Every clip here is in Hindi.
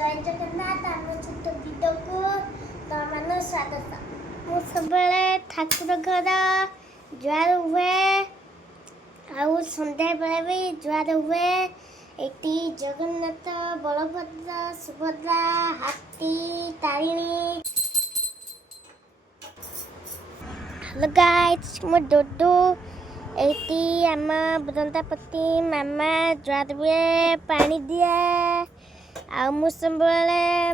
जय जगन्नाथ आम छोट भिडियो को तुम स्वागत। मु सब ठाकुर घर जुआर हुए आउ संध्या बेले भी जुआर हुए। एटी जगन्नाथ बलभद्र सुभद्रा हाथी तारिणी। हेलो गाइस मु डोडू एटी आम बृंदापति मामा जुआर हुए पानी दिए आ मु सब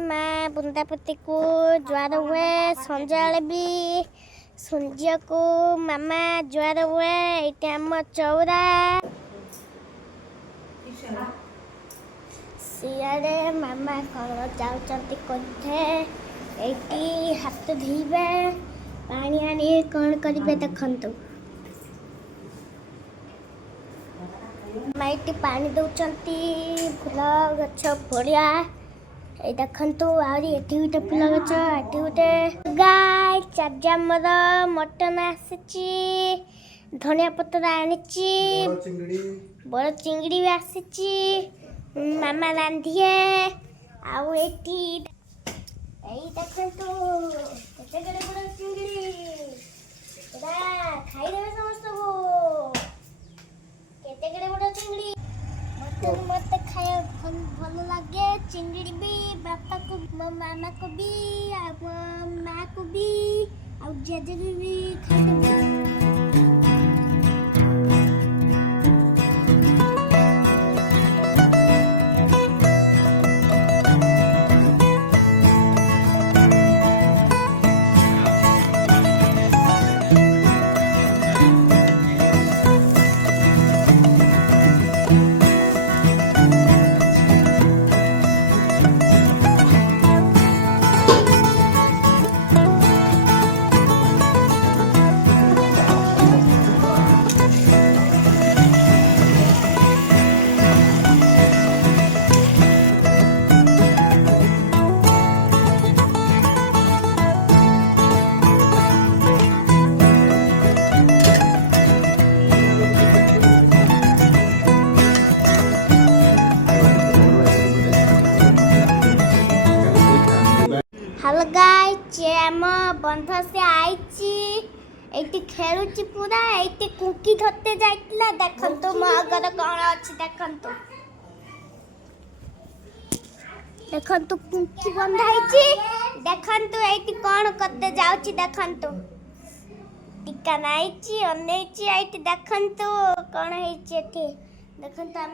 माँ बृंदापति को जुआर हुए। संजा भी सूर्य को मामा जुआर हुए। ये आम चौरा सियाड़े मामा कौन जाते ये हाथ धोइबे पानी आनी कौन करेंगे देखु माइटी पानी दौरान फूल गछ बढ़िया ये देखु आहरी एटी गोटे फूल गछ एटी गोटे गाय चारजामर मटन आसी धनिया पत्र आनी बड़ चिंगड़ी भी आसी मामा रांधिए आउ एटी देखु केते गड़े बड़ चिंगड़ी खाईदेवे समस्त को केते गड़े बड़ चिंगड़ी मत खाया भल लगे। चिंगड़ी भी बापा को मामा को भी माँ को भी और जेजे भी खाते। हेलो गाइस आम बंध से आई खेलुची पूरा ये कुकी धरते जाइला देखंतु मो अगर कौन अच्छी देखंतु कुकी बंधाई देखंतु ये कौन करते जाउची देखंतु टीका नाइची अनेची देखंतु कौन है देखंतु।